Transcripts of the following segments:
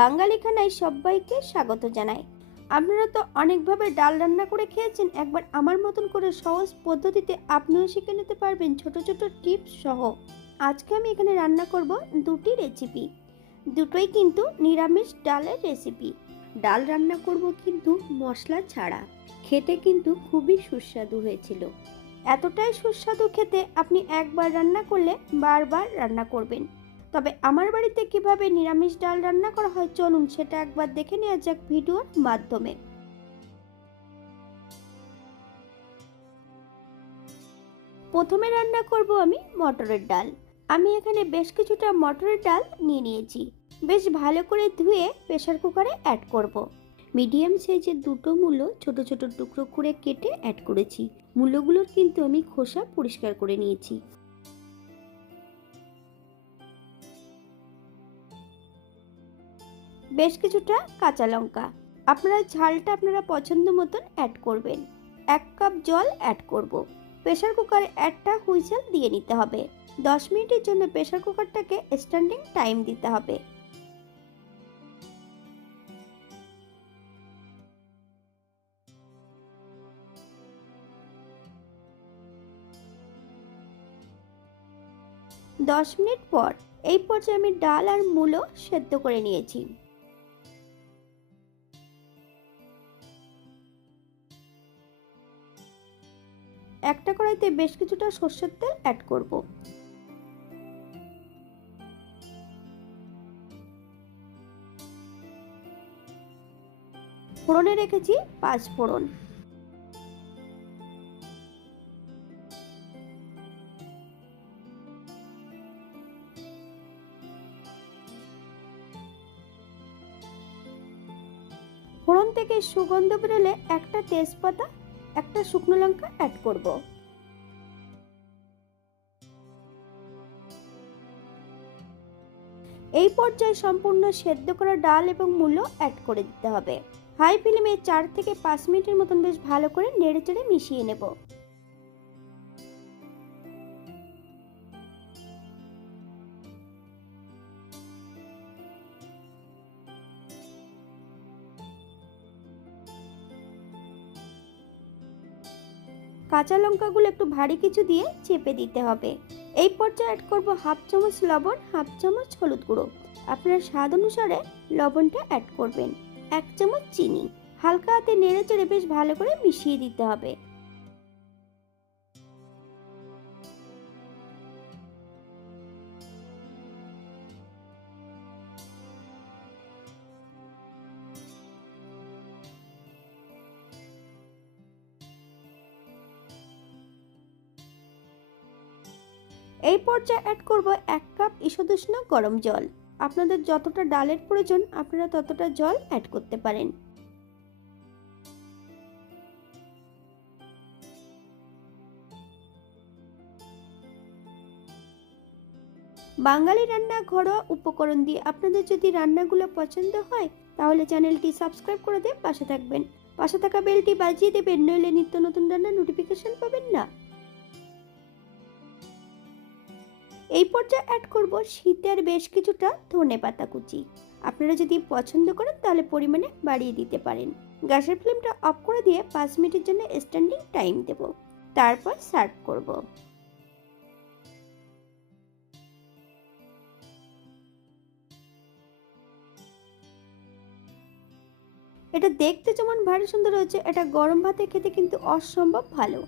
বাঙালি খানায় সবাইকে স্বাগত জানাই। আপনারা তো অনেকভাবে ডাল রান্না করে খেয়েছেন, একবার আমার মতন করে সহজ পদ্ধতিতে আপনিও শিখে নিতে পারবেন ছোট ছোট টিপস সহ। আজকে আমি এখানে রান্না করব দুটি রেসিপি, দুটোই কিন্তু নিরামিষ ডালের রেসিপি। ডাল রান্না করব কিন্তু মশলা ছাড়া, খেতে কিন্তু খুবই সুস্বাদু হয়েছিল। এতটাই সুস্বাদু খেতে আপনি একবার রান্না করলে বারবার রান্না করবেন। তবে আমার বাড়িতে কিভাবে নিরামিষ ডাল রান্না করা হয় চলুন সেটা একবার দেখে নেওয়া যাক ভিডিওর মাধ্যমে। প্রথমে রান্না করব আমি মটরের ডাল। আমি এখানে বেশ কিছুটা মটরের ডাল নিয়ে নিয়েছি। বেশ ভালো করে ধুয়ে প্রেসার কুকারে অ্যাড করব। মিডিয়াম সাইজের দুটো মূলো ছোট ছোট টুকরো করে কেটে অ্যাড করেছি। মূলোগুলোর কিন্তু আমি খোসা পরিষ্কার করে নিয়েছি। বেশ কিছুটা কাঁচা লঙ্কা, আপনারা ঝালটা আপনারা পছন্দ মতন অ্যাড করবেন। 1 কাপ জল অ্যাড করব। প্রেসার কুকারে একটা হুইসেল দিয়ে নিতে হবে। 10 মিনিটের জন্য প্রেসার কুকারটাকে স্ট্যান্ডিং টাইম দিতে হবে। দশ মিনিট পর এই পর্যায়ে আমি ডাল আর মূলো সেদ্ধ করে নিয়েছি। একটা কড়াইতে বেশ কিছুটা সর্ষের তেল অ্যাড করব। ফোড়নে রেখেছি 5 ফোড়ন। ফোড়ন থেকে সুগন্ধ বেরোলে একটা তেজপাতা, একটা শুকনো লঙ্কা অ্যাড করব। এই পর্যায়ে সম্পূর্ণ সেদ্ধ করা ডাল এবং মূলো অ্যাড করে দিতে হবে। হাই ফ্লেমে 4 থেকে 5 মিনিটের মতন বেশ ভালো করে নেড়েচেড়ে মিশিয়ে নেব। কাঁচা লঙ্কাগুলো একটু ভারী কিছু দিয়ে চেপে দিতে হবে। এই পর্যায়ে অ্যাড করব হাফ চামচ লবণ, হাফ চামচ হলুদ গুঁড়ো। আপনার স্বাদ অনুসারে লবণটা অ্যাড করবেন। 1 চামচ চিনি। হালকা হাতে নেড়েচেড়ে বেশ ভালো করে মিশিয়ে দিতে হবে। এই পর্যায়ে অ্যাড করব 1 কাপ ঈষদুষ্ণ গরম জল। আপনাদের যতটা ডালের প্রয়োজন আপনারা ততটা জল অ্যাড করতে পারেন। বাঙালি রান্না ঘরোয়া উপকরণ দিয়ে আপনাদের যদি রান্নাগুলো পছন্দ হয় তাহলে চ্যানেলটি সাবস্ক্রাইব করে দিয়ে পাশে থাকবেন। পাশে থাকা বেলটি বাজিয়ে দেবেন, নইলে নিত্য নতুন রান্নার নোটিফিকেশন পাবেন না। এই পর্যায়ে অ্যাড করব শীতের বেশ কিছুটা ধনেপাতা কুচি। আপনারা যদি পছন্দ করেন তাহলে পরিমাণে বাড়িয়ে দিতে পারেন। গ্যাসের ফ্লেমটা অফ করে দিয়ে 5 মিনিটের জন্য স্ট্যান্ডিং টাইম দেব। তারপর সার্ভ করব। এটা দেখতে যেমন ভারী সুন্দর হয়েছে, এটা গরম ভাতে খেতে কিন্তু অসম্ভব ভালো।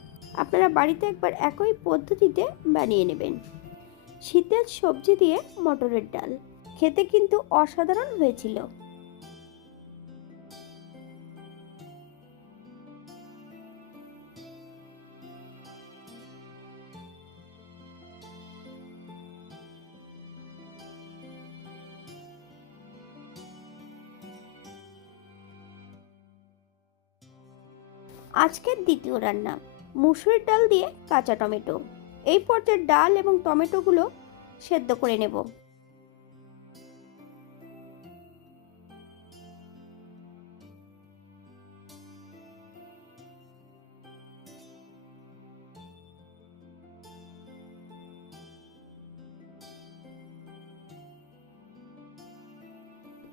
আপনারা বাড়িতে একবার একই পদ্ধতিতে বানিয়ে নেবেন। শীতের সবজি দিয়ে মটরের ডাল খেতে কিন্তু অসাধারণ হয়েছিল। আজকের দ্বিতীয় রান্না মুসুরির ডাল দিয়ে কাঁচা টমেটো। এই পর্যায়ে ডাল এবং টমেটোগুলো সেদ্ধ করে নেব।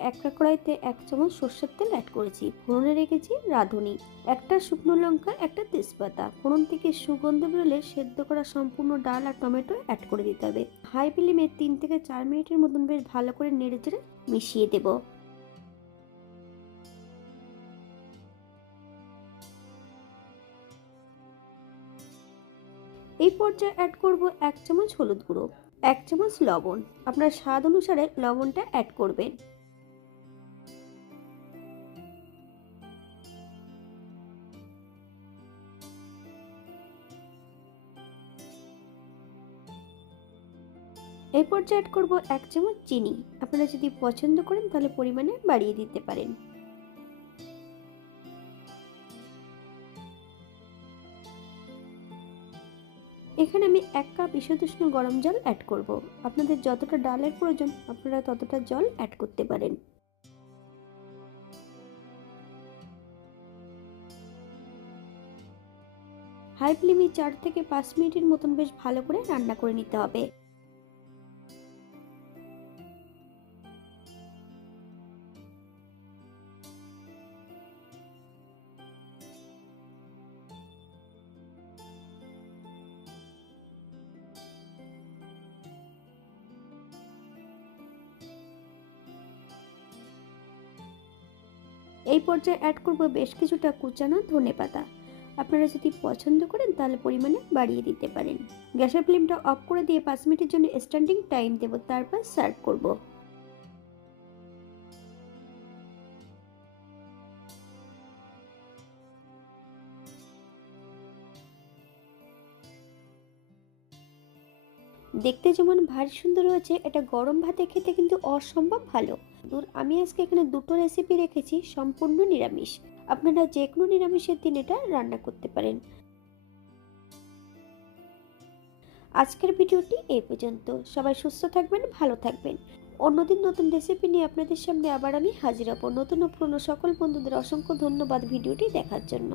একটা কড়াইতে 1 চামচ সর্ষের তেল অ্যাড করেছি, ফোড়নে রেখেছি রাঁধুনি, একটা শুকনো লঙ্কা, একটা তেজপাতা। ফোড়ন থেকে সুগন্ধ বেরোলে সেদ্ধ করা সম্পূর্ণ ডাল আর টমেটো অ্যাড করে দিতে হবে। হাই ফ্লেমে 3 থেকে 4 মিনিটের মতন বেশ ভালো করে নেড়েচেড়ে মিশিয়ে দেব। এই পর্যায়ে অ্যাড করব 1 চামচ হলুদ গুঁড়ো, 1 চামচ লবণ। আপনার স্বাদ অনুসারে লবণটা অ্যাড করবেন। এই পর্যায়ে অ্যাড করব 1 চামচ চিনি। আপনারা যদি পছন্দ করেন তাহলে পরিমাণে বাড়িয়ে দিতে পারেন। এখানে আমি 1 কাপ ঈষৎ উষ্ণ গরম জল অ্যাড করব। আপনাদের যতটা ডালের প্রয়োজন আপনারা ততটা জল অ্যাড করতে পারেন। হাই ফ্লেমে 4 থেকে 5 মিনিটের মতন বেশ ভালো করে রান্না করে নিতে হবে। এই পর্যায়ে অ্যাড করব বেশ কিছুটা কুচানো ধনেপাতা। আপনারা যদি পছন্দ করেন তাহলে পরিমাণে বাড়িয়ে দিতে পারেন। গ্যাসের ফ্লেমটা অফ করে দিয়ে 5 মিনিটের জন্য স্ট্যান্ডিং টাইম দেব, তারপর সার্ভ করব। দেখতে যেমন ভারী সুন্দর হয়েছে, এটা গরম ভাতে খেতে কিন্তু অসম্ভব ভালো। আমি আজকে এখানে দুটো রেসিপি রেখেছি সম্পূর্ণ নিরামিষ। আপনারা যে কোনো নিরামিষের দিন এটা রান্না করতে পারেন। আজকের ভিডিওটি এই পর্যন্ত। সবাই সুস্থ থাকবেন, ভালো থাকবেন। অন্যদিন নতুন রেসিপি নিয়ে আপনাদের সামনে আবার আমি হাজির হব। নতুন ও পুরনো সকল বন্ধুদের অসংখ্য ধন্যবাদ ভিডিওটি দেখার জন্য।